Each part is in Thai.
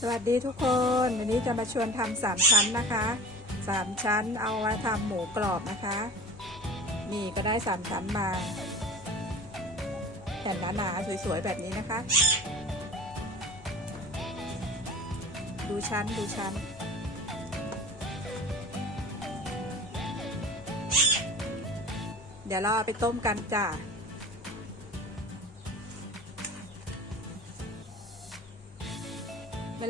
สวัสดีทุกคนวันนี้จะมาชวนทำสามชั้นนะคะสามชั้นเอาไว้ทำหมูกรอบนะคะ นี่ก็ได้สามชั้นมาแผ่นหนาๆสวยๆแบบนี้นะคะ ดูชั้นดูชั้นเดี๋ยวเราเอาไปต้มกันจ้า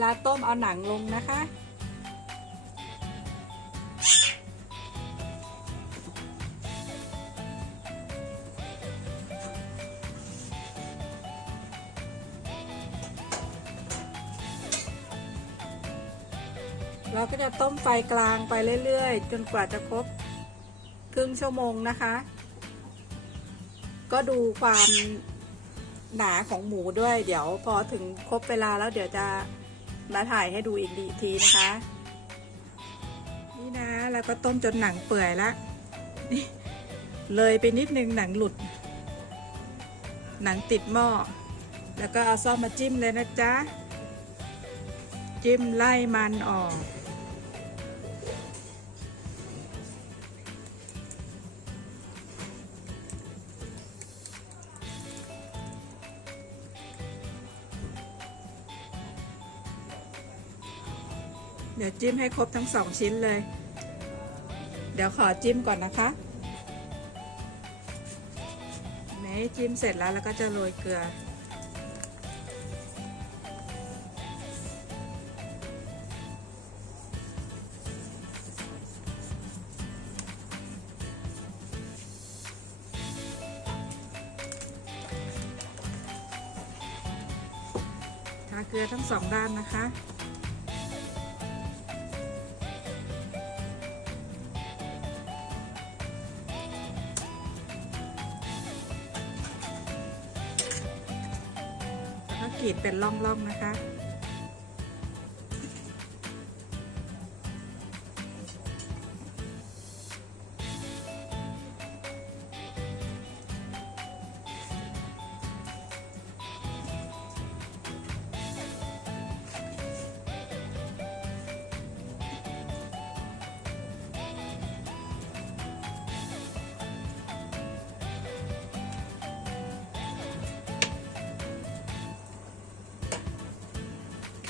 ลาต้มเอาหนังลงนะคะ เราก็จะต้มไฟกลางไปเรื่อยๆ จนกว่าจะครบครึ่งชั่วโมงนะคะ ก็ดูความหนาของหมูด้วย เดี๋ยวพอถึงครบเวลาแล้วเดี๋ยวจะ มาถ่ายให้ดูอีกดีทีนะคะ นี่นะแล้วก็ต้มจนหนังเปื่อยละนี่เลยไปนิดนึงหนังหลุด หนังติดหม้อแล้วก็เอาซ่อมมาจิ้มเลยนะจ๊ะ จิ้มไล่มันออก เดี๋ยวจิ้มให้ครบทั้งสองชิ้นเลย เดี๋ยวขอจิ้มก่อนนะคะแม้จิ้มเสร็จแล้วแล้วก็จะโรยเกลือ ทาเกลือทั้งสองด้านนะคะีดเป็นล่องๆนะคะ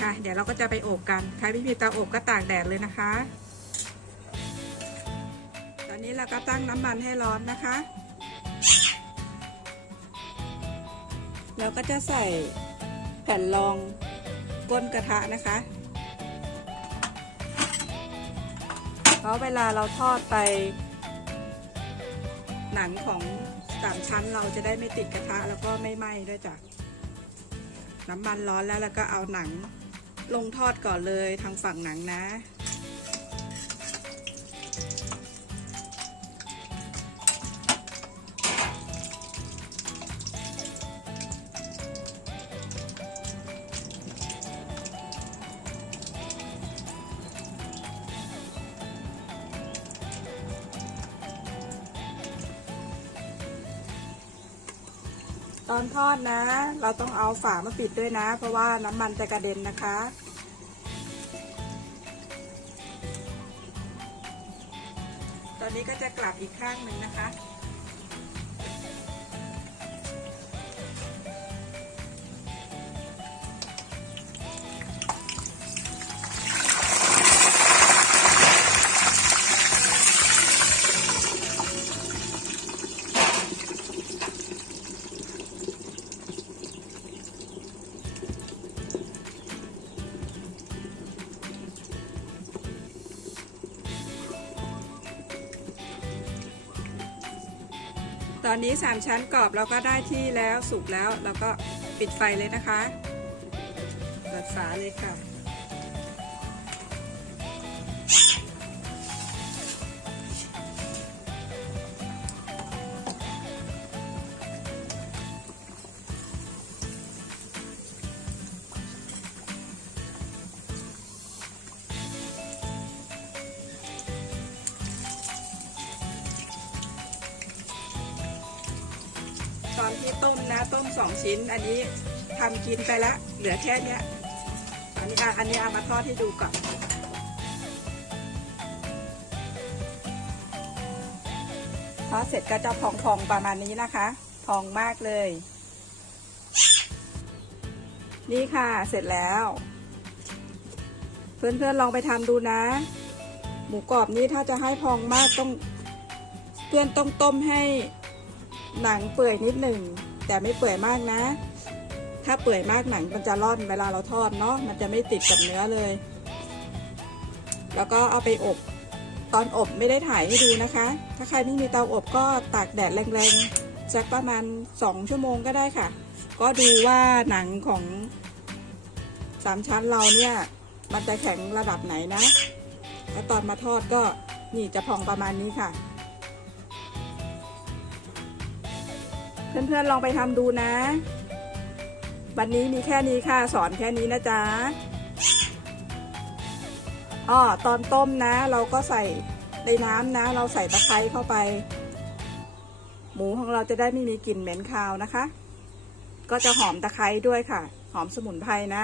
ค่ะเดี๋ยวเราก็จะไปอบกัน ใครไม่มีเตาอบก็ตากแดดเลยนะคะ ตอนนี้เราก็ตั้งน้ำมันให้ร้อนนะคะ เราก็จะใส่แผ่นรองก้นกระทะนะคะ เพราะเวลาเราทอดไป หนังของสามชั้นเราจะได้ไม่ติดกระทะแล้วก็ไม่ไหม้ด้วยจ้ะน้ำมันร้อนแล้วแล้วก็เอาหนัง ลงทอดก่อนเลยทางฝั่งหนังนะ ตอนทอดนะ เราต้องเอาฝามาปิดด้วยนะ เพราะว่าน้ำมันจะกระเด็นนะคะ ตอนนี้ก็จะกลับอีกข้างหนึ่งนะคะ ตอนนี้สามชั้นกรอบเราก็ได้ที่แล้วสุกแล้วเราก็ปิดไฟเลยนะคะเปิดฝาเลยค่ะ ตอนที่ต้มนะ ต้มสองชิ้น อันนี้ทำกินไปละเหลือแค่เนี้ยอันนี้อะอันนี้เอามาทอดให้ดูก่อนทอดเสร็จก็จะพองๆประมาณนี้นะคะ พองมากเลย นี่ค่ะเสร็จแล้ว เพื่อนๆลองไปทำดูนะ หมูกรอบนี้ถ้าจะให้พองมากต้องเพื่อนต้องต้มให้ หนังเปื่อยนิดหนึ่ง แต่ไม่เปื่อยมากนะ ถ้าเปื่อยมากหนังมันจะร่อนเวลาเราทอดเนาะมันจะไม่ติดกับเนื้อเลย แล้วก็เอาไปอบตอนอบไม่ได้ถ่ายให้ดูนะคะ ถ้าใครไม่มีเตาอบก็ตากแดดแรงๆสักประมาณ 2 ชั่วโมงก็ได้ค่ะ ก็ดูว่าหนังของสามชั้นเราเนี่ย มันจะแข็งระดับไหนนะ แล้วตอนมาทอดก็นี่จะพองประมาณนี้ค่ะ เพื่อนๆลองไปทำดูนะ วันนี้มีแค่นี้ค่ะสอนแค่นี้นะจ๊ะอ๋อตอนต้มนะ เราก็ใส่ในน้ำนะ เราใส่ตะไคร้เข้าไป หมูของเราจะได้ไม่มีกลิ่นเหม็นคาวนะคะ ก็จะหอมตะไคร้ด้วยค่ะ หอมสมุนไพรนะ